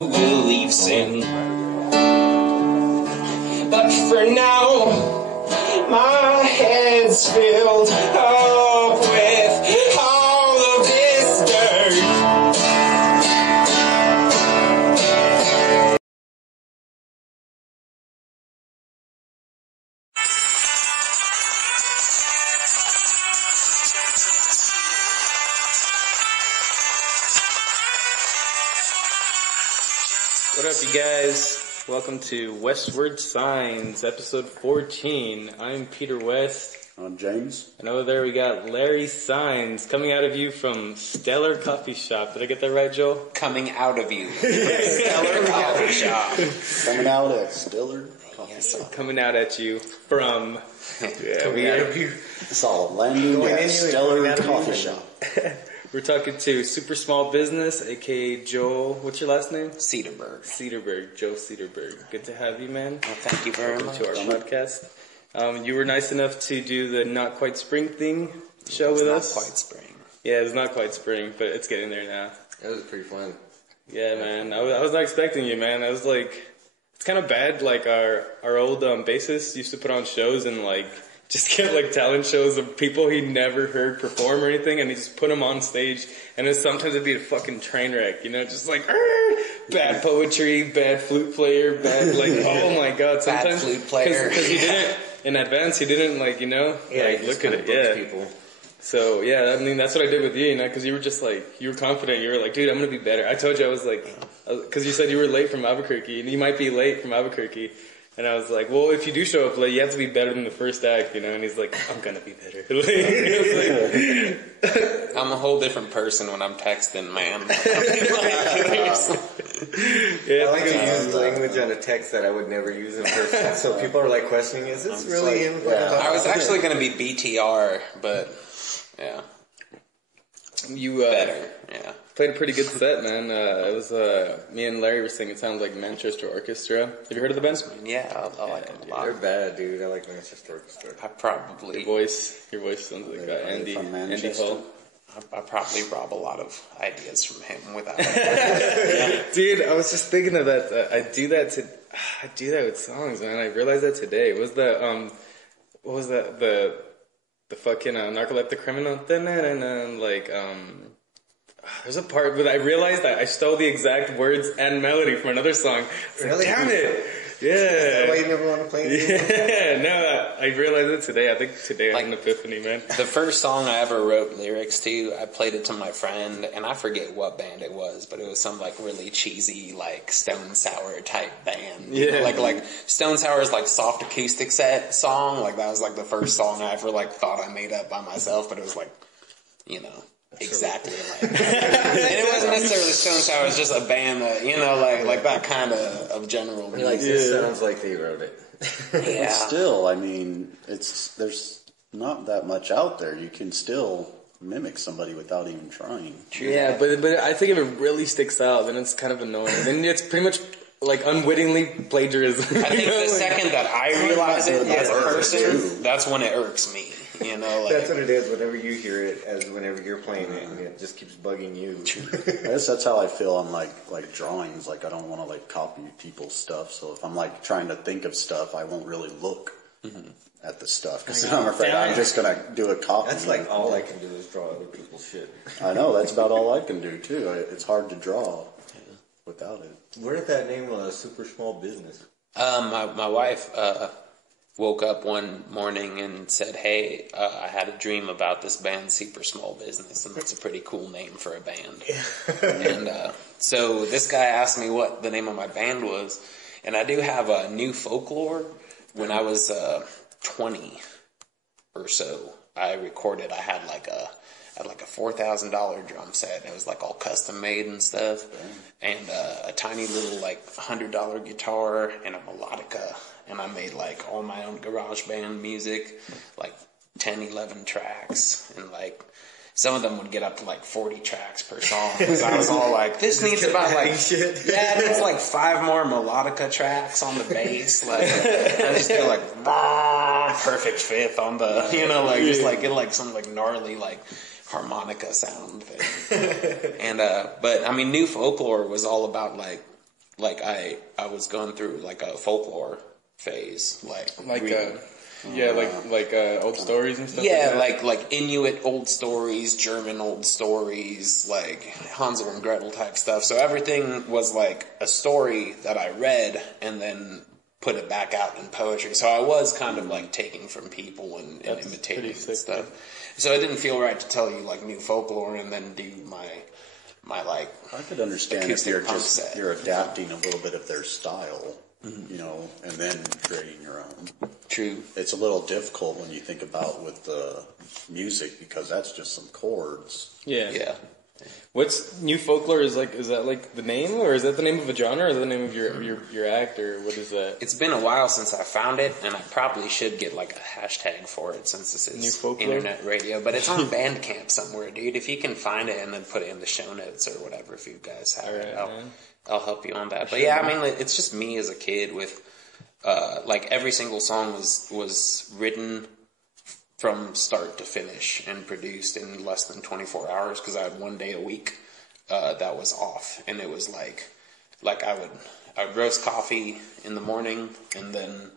believes in. But for now, my head's filled up with all of this dirt. What up, you guys? Welcome to Westward Signs, episode 14. I'm Peter West. I'm James. And over there we got Larry Signs coming out of you from Stellar Coffee Shop. Did I get that right, Joel? Coming out of you. Stellar Coffee Shop. Coming out at Stellar Coffee Shop. Coming out at you from... Coming out of you. It's all landing at Stellar Coffee Shop. We're talking to Super Small Business, a.k.a. Joel. What's your last name? Cedarburg. Cedarburg. Joe Cedarburg. Good to have you, man. Well, thank you very much. To our podcast. You were nice enough to do the Not Quite Spring thing show with us. Not quite spring. Yeah, it's not quite spring, but it's getting there now. It was pretty fun. Yeah, man. I was not expecting you, man. I was like, it's kind of bad. Like our old bassist used to put on shows and like just get like talent shows of people he never heard perform or anything, and he just put them on stage. And then sometimes it'd be a fucking train wreck, you know, just like bad poetry, bad flute player, bad like oh my god, sometimes bad flute player because he didn't in advance. He didn't like like look at it. Yeah. People. So, yeah, I mean, that's what I did with you, because you were just like, you were confident. You were like, dude, I'm going to be better. I told you, I was like, because you said you were late from Albuquerque, and you might be late from Albuquerque. And I was like, well, if you do show up late, you have to be better than the first act, And he's like, I'm going to be better. I'm a whole different person when I'm texting, man. I like to use language on a text that I would never use in person. So people are like questioning, is this really him? I was actually going to be BTR, but yeah. You better, yeah. Played a pretty good set, man. It was me and Larry were saying it sounded like Manchester Orchestra. Have you heard of the band? Yeah, I like them a lot. They're bad, dude. I like Manchester Orchestra. I probably... Your voice sounds like Andy Hall. I probably rob a lot of ideas from him without... Dude, I was just thinking of that. I do that with songs, man. I realized that today. It was what was that? The fucking Narcoleptic Criminal. There's a part where I realized that I stole the exact words and melody from another song. Really? Damn it! Yeah. Is that why you never want to play it? Yeah, no, I realized it today. I think today I had an epiphany, man. The first song I ever wrote lyrics to, I played it to my friend, and I forget what band it was, but it was some like really cheesy, like Stone Sour type band. Yeah. Like Stone Sour's like soft acoustic set song. Like that was like the first song I ever like thought I made up by myself, but it was like, exactly like. And it wasn't necessarily Stone Sour, it was just a band that, like that kind of general music. Like, this sounds like they wrote it. Yeah. But still, I mean, there's not that much out there. You can still mimic somebody without even trying. Yeah, but I think if it really sticks out, then it's kind of annoying. Then it's pretty much like unwittingly plagiarism. I think the second that I realize it as a person, that's when it irks me. That's what it is. Whenever you hear it, as whenever you're playing it, and it just keeps bugging you. I guess that's how I feel on like drawings. Like I don't want to like copy people's stuff. So if I'm like trying to think of stuff, I won't really look at the stuff because I'm afraid I'm just gonna do a copy. That's like all I can do is draw other people's shit. I know that's about all I can do too. It's hard to draw without it. Where did that name Super Small Business? My wife woke up one morning and said, hey, I had a dream about this band, Super Small Business, and that's a pretty cool name for a band. And so this guy asked me what the name of my band was, and I do have a New Folklore. When I was 20 or so, I recorded, I had like a $4,000 drum set. It was like all custom made and stuff, and a tiny little like $100 guitar and a melodica. And I made like all my own garage band music, like 10, 11 tracks, and like some of them would get up to like 40 tracks per song. Because I was all like, this needs about like, it's like 5 more melodica tracks on the bass. Like I just feel like perfect fifth on the, just like get like some like gnarly like harmonica sound thing. And but I mean, New Folklore was all about like like I was going through like a folklore phase, old stories and stuff. Yeah, like like Inuit old stories, German old stories, like Hansel and Gretel type stuff. So everything was like a story that I read and then put it back out in poetry. So I was kind of like taking from people and imitating and stuff. So it didn't feel right to tell you like new folklore and then do my like. I could understand if you're adapting a little bit of their style. You know, and then creating your own. True. It's a little difficult when you think about with the music because that's just some chords. Yeah. Yeah. What's new folklore is like? Is that like the name, or is that the name of a genre, or is that the name of your act, or what is that? It's been a while since I found it, and I probably should get like a hashtag for it since this is internet radio. But it's on Bandcamp somewhere, dude. If you can find it and then put it in the show notes or whatever, if you guys have it, I'll help you on that. But yeah, I mean, it's just me as a kid with, like every single song was written from start to finish and produced in less than 24 hours because I had 1 day a week that was off, and it was like I would roast coffee in the morning and then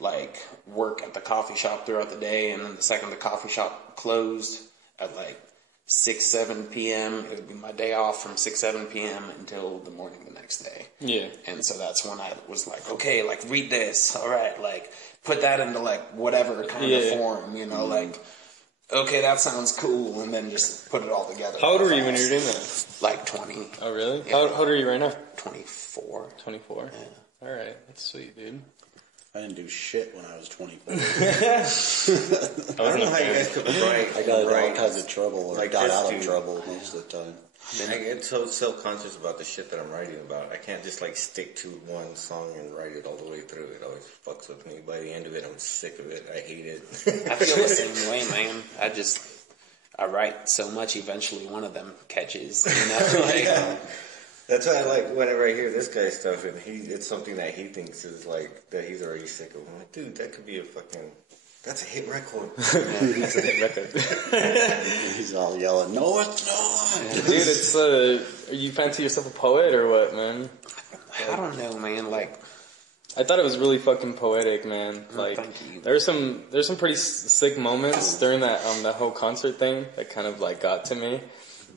like work at the coffee shop throughout the day, and then the second the coffee shop closed at like 6-7 p.m. it would be my day off from 6-7 p.m. until the morning the next day. Yeah. And so that's when I was like, okay, like read this, all right, like put that into like whatever kind of form, you know, like okay, that sounds cool, and then just put it all together. How old were you when you were doing that? Like 20. Oh really? Yeah. How old are you right now? 24. 24. Yeah. All right, that's sweet, dude. I didn't do shit when I was 24. I don't know how you guys could write. I got in all kinds of trouble, or like got this out of dude. trouble most of the time. I get so self-conscious about the shit that I'm writing about. I can't just like stick to one song and write it all the way through. It always fucks with me. By the end of it, I'm sick of it. I hate it. I feel the same way, man. I write so much, eventually one of them catches. You know? Like, That's why I like whenever I hear this guy's stuff, and it's something that he thinks is like, that he's already sick of. I'm like, dude, that could be that's a hit record. That's a hit record. He's all yelling, "No, it's not!" Dude, it's you fancy yourself a poet or what, man? I don't know, man. Like, I thought it was really fucking poetic, man. Like, thank you. there's some pretty sick moments during that whole concert thing that kind of like got to me.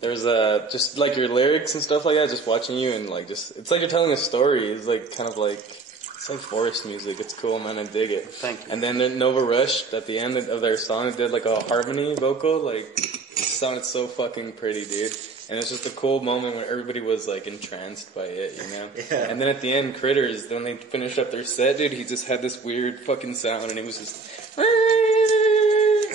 There's just like your lyrics and stuff like that. Just watching you and like it's like you're telling a story. It's like kind of like it's like forest music. It's cool, man. I dig it. Thank you. And then Nova Rush at the end of their song did like a harmony vocal. Like, it sounded so fucking pretty, dude. And it's just a cool moment when everybody was like entranced by it, you know? Yeah. And then at the end, Critters, when they finished up their set, dude, he just had this weird fucking sound and it was just...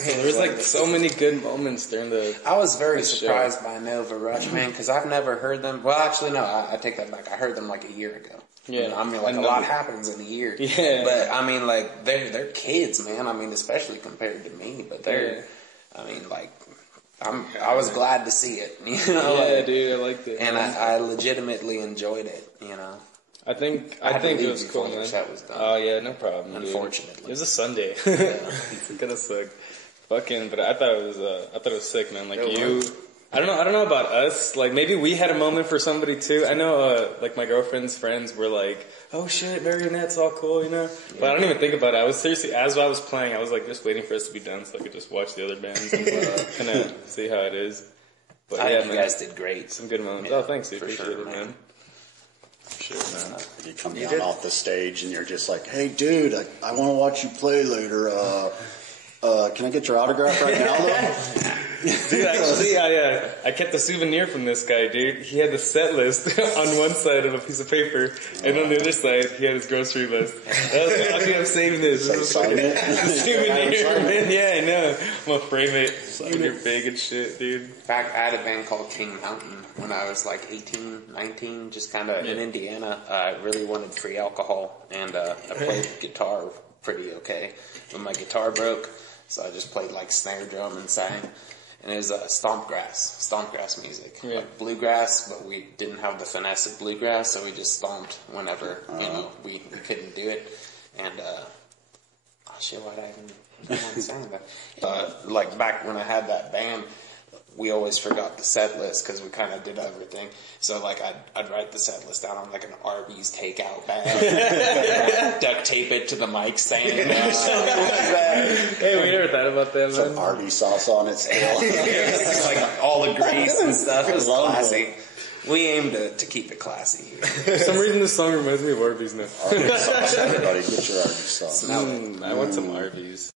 There was like so many good moments during the... I was very show. surprised by Nova Rush, man, because I've never heard them. Well, actually, no, I take that back. I heard them like a year ago. Yeah. You know, I mean, like a lot happens in a year. Yeah. But I mean, like they're kids, man. I mean, especially compared to me. But they're, I mean, like I was glad to see it. You know, Yeah, like, dude, I liked it. and I legitimately enjoyed it. You know. I think had to it leave was before cool, your man. set was done. Oh yeah, no problem. Dude. Unfortunately. It was a Sunday. It's gonna suck. Fucking, but I thought it was sick, man. Like I don't know about us. Like maybe we had a moment for somebody too. I know, like my girlfriend's friends were like, "Oh shit, marionette's all cool," you know. Yeah. But I don't even think about it. I was seriously, as I was playing, I was like just waiting for us to be done so I could just watch the other bands and kind of see how it is. But I yeah, think you guys did great. Some good moments. Yeah, oh, thanks, dude. for Appreciate sure, it, man. Sure, man. You come down off the stage and you're just like, "Hey, dude, I want to watch you play later. Can I get your autograph right now, though?" Dude, actually, I kept a souvenir from this guy, dude. He had the set list on one side of a piece of paper, and on the other side, he had his grocery list. I was like, okay, I'm saving this. Like, sign it? Souvenir, man. Yeah, I know. I'm gonna frame it. Sign your big and shit, dude. In fact, I had a band called King Mountain when I was like 18, 19, just kind of in Indiana. I really wanted free alcohol, and I played guitar pretty okay. When my guitar broke, so I just played like snare drum and sang. And it was stomp grass music, like bluegrass, but we didn't have the finesse of bluegrass, so we just stomped whenever, you know, we couldn't do it. And, oh shit, why did I even keep on saying that? Like back when I had that band, we always forgot the set list because we kind of did everything. So like I'd write the set list down on like an Arby's takeout bag, duct tape it to the mic stand. Hey, we never thought about that, Some man. Arby's sauce on it still. It's like all the grease and stuff. It was classy. We aim to keep it classy here. For some reason, this song reminds me of Arby's now. Arby's sauce, everybody, get your Arby's sauce. I want some Arby's.